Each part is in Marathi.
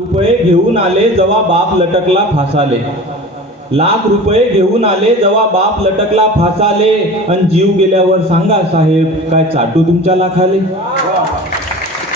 रुपये घेऊन आले जेव्हा बाप लटकला फासाले. लाख रुपये घेऊन आले जेव्हा बाप लटकला फासाले. आणि जीव गेल्यावर सांगा साहेब काय चाटू तुमच्या लाखाले?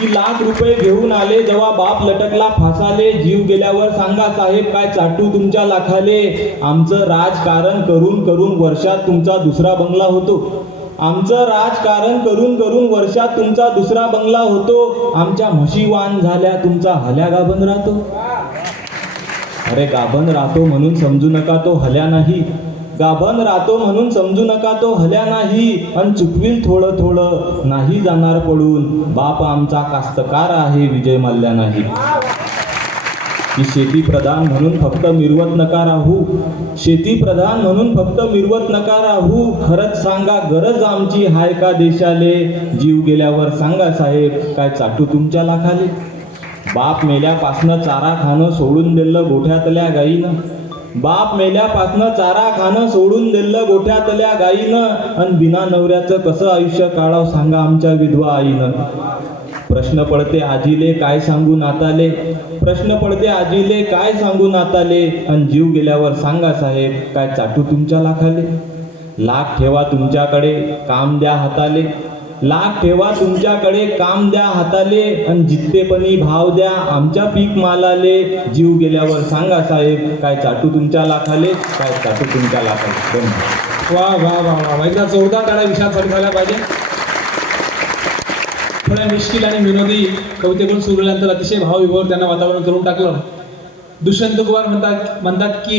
की लाख रुपये घेऊन आले जेव्हा बाप लटकला फासाले. जीव गेल्यावर सांगा साहेब काय चाटू तुमच्या लाखाले? आमचं राजकारण करून करून वर्षात तुमचा दुसरा बंगला होतो. आमचं राजकारण करून करून वर्षात तुमचा दुसरा बंगला होतो. आमच्या म्हशी वान झाल्या तुमचा हल्या गाभण राहतो. अरे गाभण राहतो म्हणून समजू नका तो हल्या नाही. गाभण राहतो म्हणून समजू नका तो हल्या नाही. पण चुकविल थोडं थोडं नाही जाणार पडून. बाप आमचा कास्तकार आहे विजय मल्ल्या नाही. की शेती प्रधान म्हणून फक्त मिरवत नका राहू शेती प्रधान म्हणून फक्त मिरवत नका राहू खरंच सांगा गरज आमची हाय का देशाले? जीव गेल्यावर सांगा साहेब काय चाटू तुमच्या लाखाले? बाप मेल्यापासनं चारा खाणं सोडून दिलं गोठ्यातल्या गाईनं. बाप मेल्यापासनं चारा खाणं सोडून दिलं गोठ्यातल्या गाईनं. आणि बिना नवऱ्याचं कसं आयुष्य काढावं सांगा आमच्या विधवा आईनं. प्रश्न पडते आजीले काय सांगू नाताले? प्रश्न पडते आजीले काय सांगू नाताले? आणि जीव गेल्यावर सांगा साहेब काय चाटू तुमच्या लाखाले? लाख ठेवा तुमच्याकडे काम द्या हाताले. लाख ठेवा तुमच्याकडे काम द्या हाताले आणि जित्तेपणी भाव द्या आमच्या पीक मालाले जीव गेल्यावर सांगा साहेब काय चाटू तुमच्या लाखाले काय चाटू तुमच्या लाखाले. वा वा वा वा एकदा जोरदार टाळ्या चालू झाला पाहिजे. थोड्या मिश्किल आणि विनोदी कवितेकडून सुरू केल्यानंतर अतिशय भावविभोर त्यांना वातावरण करून टाकलं. दुष्यंत कुमार म्हणतात म्हणतात की